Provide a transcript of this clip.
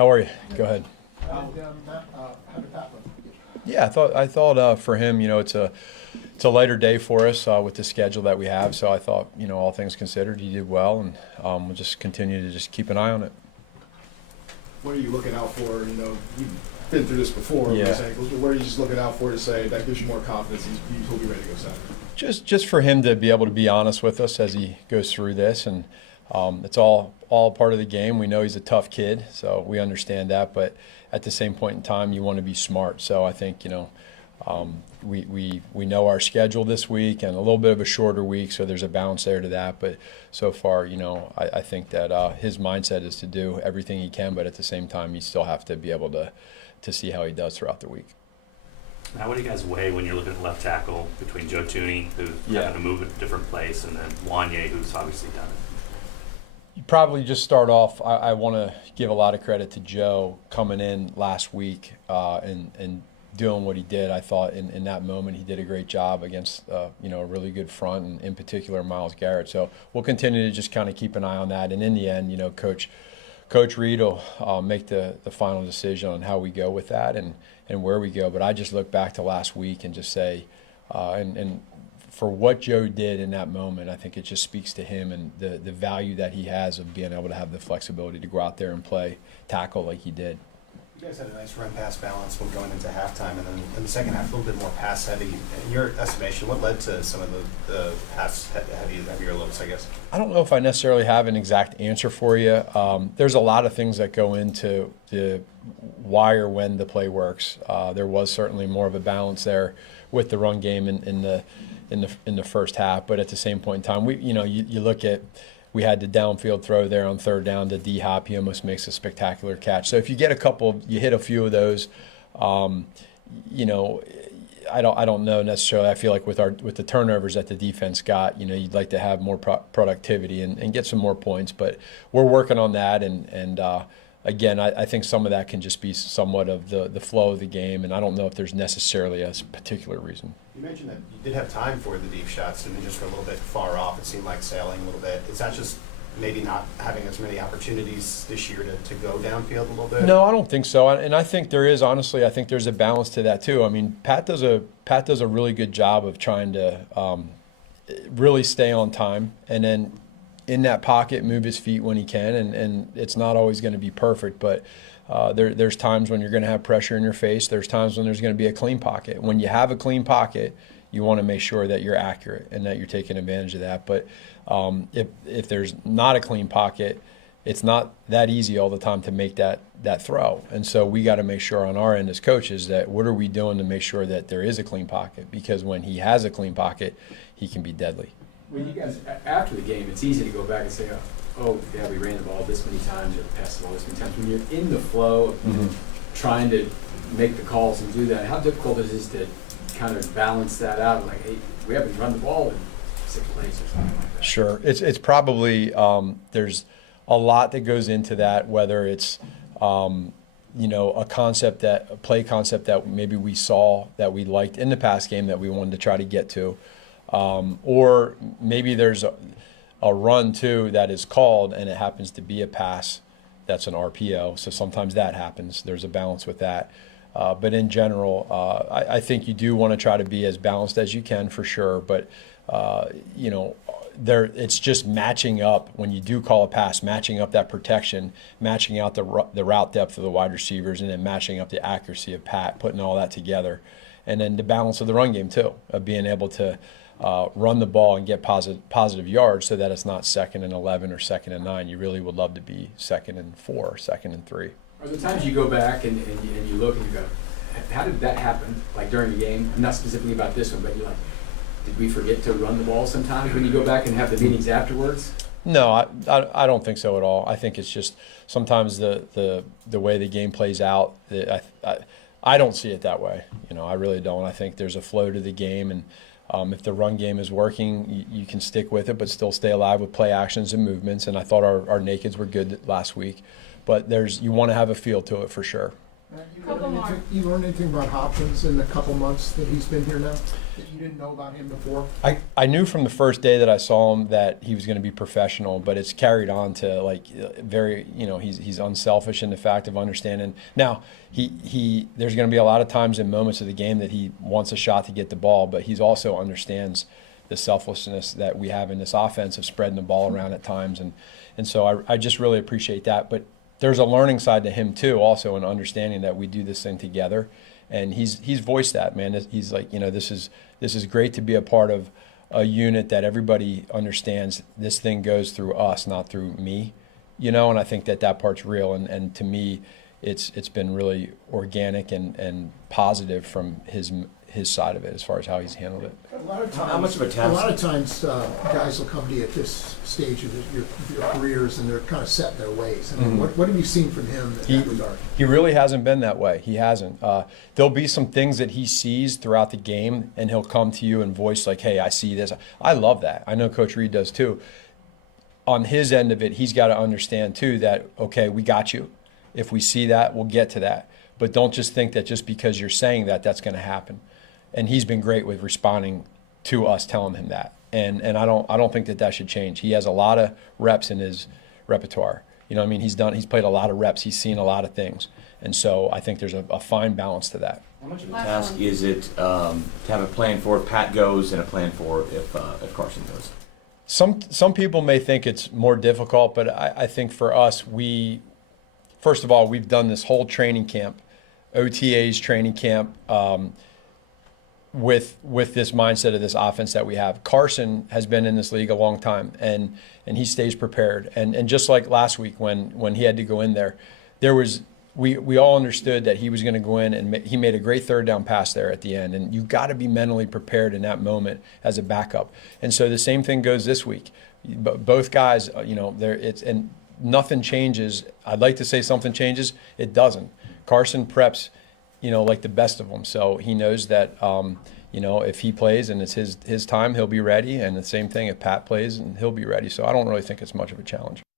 How are you? Go ahead. Yeah, I thought for him, it's a lighter day for us with the schedule that we have. So I thought, all things considered, he did well, and we'll just continue to just keep an eye on it. What are you looking out for? You've been through this before with his ankles, but what are you just looking out for to say that gives you more confidence he'll be ready to go Saturday? Just for him to be able to be honest with us as he goes through this, and it's all part of the game. We know he's a tough kid, so we understand that. But at the same point in time, you want to be smart. So I think we know our schedule this week and a little bit of a shorter week, so there's a balance there to that. But so far, I think that his mindset is to do everything he can, but at the same time, you still have to be able to see how he does throughout the week. Now, what do you guys weigh when you're looking at left tackle between Joe Tooney, who's having to move a different place, and then Wanye, who's obviously done it? You probably just start off. I want to give a lot of credit to Joe coming in last week and doing what he did. I thought in that moment he did a great job against a really good front, and in particular Myles Garrett. So we'll continue to just kind of keep an eye on that. And in the end, Coach Reed will make the final decision on how we go with that and where we go. But I just look back to last week and just say, and for what Joe did in that moment, I think it just speaks to him and the value that he has of being able to have the flexibility to go out there and play tackle like he did. You guys had a nice run-pass balance when going into halftime, and then in the second half, a little bit more pass-heavy. In your estimation, what led to some of the heavier looks, I guess? I don't know if I necessarily have an exact answer for you. There's a lot of things that go into the why or when the play works. There was certainly more of a balance there with the run game in the first half, but at the same point in time, you look at. We had the downfield throw there on third down to D-Hop. He almost makes a spectacular catch. So if you get you hit a few of those, I don't know necessarily. I feel like with the turnovers that the defense got, you'd like to have more productivity and get some more points. But we're working on that, and again, I think some of that can just be somewhat of the flow of the game, and I don't know if there's necessarily a particular reason. You mentioned that you did have time for the deep shots, and then just for a little bit far off, it seemed like sailing a little bit. Is that just maybe not having as many opportunities this year to go downfield a little bit? No, I don't think so. And I think there is, honestly, I think there's a balance to that too. I mean, Pat does a really good job of trying to really stay on time, and then in that pocket move his feet when he can, and it's not always going to be perfect, but there's times when you're going to have pressure in your face. There's times when there's going to be a clean pocket. When you have a clean pocket, you want to make sure that you're accurate and that you're taking advantage of that. But if there's not a clean pocket, it's not that easy all the time to make that throw. And so we got to make sure on our end as coaches that what are we doing to make sure that there is a clean pocket, because when he has a clean pocket, he can be deadly. When you guys, after the game, it's easy to go back and say, oh yeah, we ran the ball this many times or passed the ball this many times. When you're in the flow of trying to make the calls and do that, how difficult it is to kind of balance that out? Like, hey, we haven't run the ball in 6 plays or something like that. Sure. It's probably there's a lot that goes into that, whether it's a play concept that maybe we saw that we liked in the past game that we wanted to try to get to. Or maybe there's a run too that is called and it happens to be a pass that's an RPO. So sometimes that happens. There's a balance with that. But in general, I think you do want to try to be as balanced as you can for sure. But it's just matching up when you do call a pass, matching up that protection, matching out the route depth of the wide receivers, and then matching up the accuracy of Pat, putting all that together. And then the balance of the run game too, of being able to run the ball and get positive yards so that it's not 2nd and 11 or 2nd and 9. You really would love to be 2nd and 4, 2nd and 3. Are there times you go back and you look and you go, how did that happen, like during the game? Not specifically about this one, but you're like, did we forget to run the ball sometimes when you go back and have the meetings afterwards? No, I don't think so at all. I think it's just sometimes the way the game plays out, I don't see it that way. I really don't. I think there's a flow to the game, and if the run game is working, you can stick with it, but still stay alive with play actions and movements. And I thought our nakeds were good last week, but you want to have a feel to it for sure. You learned anything about Hopkins in the couple months that he's been here now that you didn't know about him before? I knew from the first day that I saw him that he was going to be professional, but it's carried on to like very, he's unselfish in the fact of understanding. Now, there's going to be a lot of times in moments of the game that he wants a shot to get the ball, but he's also understands the selflessness that we have in this offense of spreading the ball around at times. And so I just really appreciate that. But there's a learning side to him too, also, in understanding that we do this thing together. And he's voiced that, man. He's like, this is great to be a part of a unit that everybody understands this thing goes through us, not through me, and I think that part's real. And to me, it's been really organic and positive from his side of it as far as how he's handled it. A lot of times, How much of a task? A lot of times, guys will come to you at this stage of your careers, and they're kind of set in their ways. I mean, what have you seen from him in that regard? He really hasn't been that way. He hasn't. There'll be some things that he sees throughout the game, and he'll come to you and voice like, "Hey, I see this." I love that. I know Coach Reed does too. On his end of it, he's got to understand too that, okay, we got you. If we see that, we'll get to that. But don't just think that just because you're saying that, that's going to happen. And he's been great with responding to us telling him that. And I don't think that should change. He has a lot of reps in his repertoire. He's played a lot of reps. He's seen a lot of things. And so I think there's a fine balance to that. How much of a task is it to have a plan for if Pat goes and a plan for if Carson goes? Some people may think it's more difficult, but I think for us, first of all, we've done this whole training camp, OTAs training camp, with this mindset of this offense that we have. Carson has been in this league a long time, and he stays prepared. And just like last week when he had to go in there was we all understood that he was going to go in, and he made a great third down pass there at the end. And you got to be mentally prepared in that moment as a backup. And so the same thing goes this week. Both guys, and nothing changes. I'd like to say something changes. It doesn't. Carson preps like the best of them. So he knows that, if he plays and it's his time, he'll be ready. And the same thing if Pat plays, and he'll be ready. So I don't really think it's much of a challenge.